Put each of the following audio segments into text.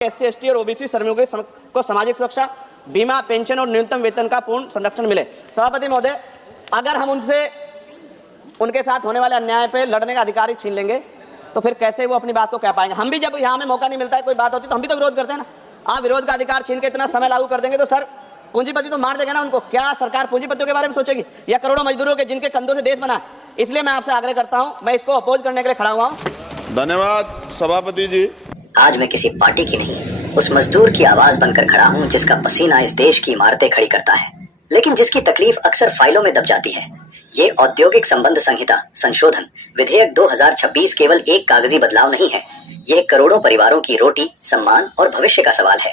SC, ST और OBC श्रमिकों को सामाजिक सुरक्षा, बीमा, पेंशन और न्यूनतम वेतन का पूर्ण संरक्षण मिले। सभापति महोदय, अगर हम उनके साथ होने वाले अन्याय पे लड़ने का अधिकार ही छीन लेंगे तो फिर कैसे वो अपनी बात को कह पाएंगे। हम भी जब यहाँ हमें मौका नहीं मिलता है, कोई बात होती तो हम भी तो विरोध करते हैं ना। आप विरोध का अधिकार छीन के इतना समय लागू कर देंगे तो सर पूंजीपति तो मार देगा ना उनको। क्या सरकार पूंजीपतियों के बारे में सोचेगी या करोड़ों मजदूरों के जिनके कंधों से देश बना है? इसलिए मैं आपसे आग्रह करता हूं, मैं इसको अपोज करने के लिए खड़ा हुआ हूं। धन्यवाद सभापति जी। आज मैं किसी पार्टी की नहीं, उस मजदूर की आवाज बनकर खड़ा हूं जिसका पसीना इस देश की इमारतें खड़ी करता है, लेकिन जिसकी तकलीफ अक्सर फाइलों में दब जाती है। ये औद्योगिक संबंध संहिता संशोधन विधेयक 2026 केवल एक कागजी बदलाव नहीं है, ये करोड़ों परिवारों की रोटी, सम्मान और भविष्य का सवाल है।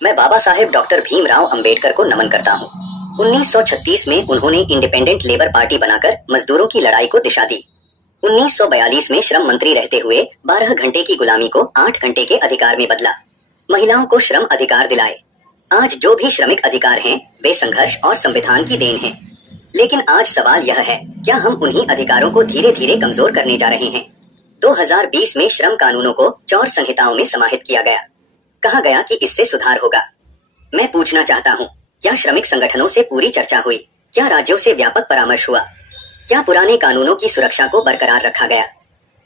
मैं बाबा साहेब डॉक्टर भीमराव अंबेडकर को नमन करता हूँ। 1936 में उन्होंने इंडिपेंडेंट लेबर पार्टी बनाकर मजदूरों की लड़ाई को दिशा दी। 1942 में श्रम मंत्री रहते हुए 12 घंटे की गुलामी को 8 घंटे के अधिकार में बदला, महिलाओं को श्रम अधिकार दिलाए। आज जो भी श्रमिक अधिकार हैं, वे संघर्ष और संविधान की देन हैं। लेकिन आज सवाल यह है, क्या हम उन्हीं अधिकारों को धीरे धीरे कमजोर करने जा रहे हैं? 2020 में श्रम कानूनों को 4 संहिताओं में समाहित किया गया। कहा गया कि इससे सुधार होगा। मैं पूछना चाहता हूँ, क्या श्रमिक संगठनों से पूरी चर्चा हुई? क्या राज्यों से व्यापक परामर्श हुआ? क्या पुराने कानूनों की सुरक्षा को बरकरार रखा गया?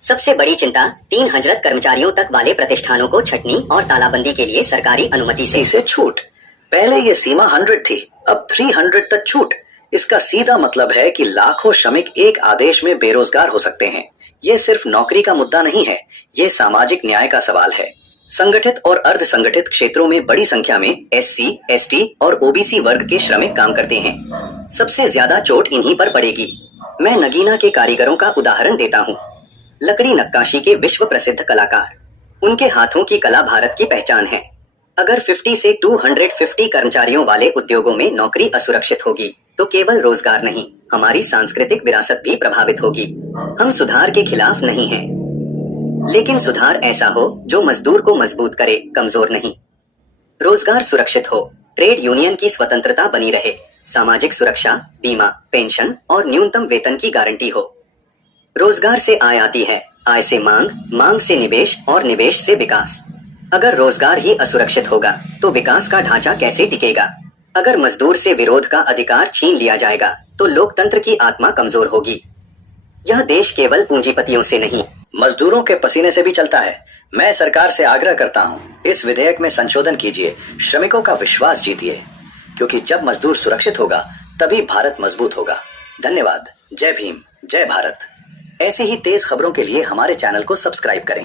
सबसे बड़ी चिंता 3 हजरत कर्मचारियों तक वाले प्रतिष्ठानों को छटनी और तालाबंदी के लिए सरकारी अनुमति से छूट। पहले ये सीमा 100 थी, अब 300 तक छूट। इसका सीधा मतलब है कि लाखों श्रमिक एक आदेश में बेरोजगार हो सकते हैं। ये सिर्फ नौकरी का मुद्दा नहीं है, ये सामाजिक न्याय का सवाल है। संगठित और अर्ध संगठित क्षेत्रों में बड़ी संख्या में एससी, एसटी और ओबीसी वर्ग के श्रमिक काम करते हैं। सबसे ज्यादा चोट इन्हीं पर पड़ेगी। मैं नगीना के कारीगरों का उदाहरण देता हूँ। लकड़ी नक्काशी के विश्व प्रसिद्ध कलाकार, उनके हाथों की कला भारत की पहचान है। अगर 50 से 250 कर्मचारियों वाले उद्योगों में नौकरी असुरक्षित होगी तो केवल रोजगार नहीं, हमारी सांस्कृतिक विरासत भी प्रभावित होगी। हम सुधार के खिलाफ नहीं हैं, लेकिन सुधार ऐसा हो जो मजदूर को मजबूत करे, कमजोर नहीं। रोजगार सुरक्षित हो, ट्रेड यूनियन की स्वतंत्रता बनी रहे, सामाजिक सुरक्षा, बीमा, पेंशन और न्यूनतम वेतन की गारंटी हो। रोजगार से आय आती है, आय से मांग, मांग से निवेश और निवेश से विकास। अगर रोजगार ही असुरक्षित होगा तो विकास का ढांचा कैसे टिकेगा? अगर मजदूर से विरोध का अधिकार छीन लिया जाएगा तो लोकतंत्र की आत्मा कमजोर होगी। यह देश केवल पूंजीपतियों से नहीं, मजदूरों के पसीने से भी चलता है। मैं सरकार से आग्रह करता हूँ, इस विधेयक में संशोधन कीजिए, श्रमिकों का विश्वास जीतिए, क्योंकि जब मजदूर सुरक्षित होगा तभी भारत मजबूत होगा। धन्यवाद। जय भीम, जय भारत। ऐसी ही तेज खबरों के लिए हमारे चैनल को सब्सक्राइब करें।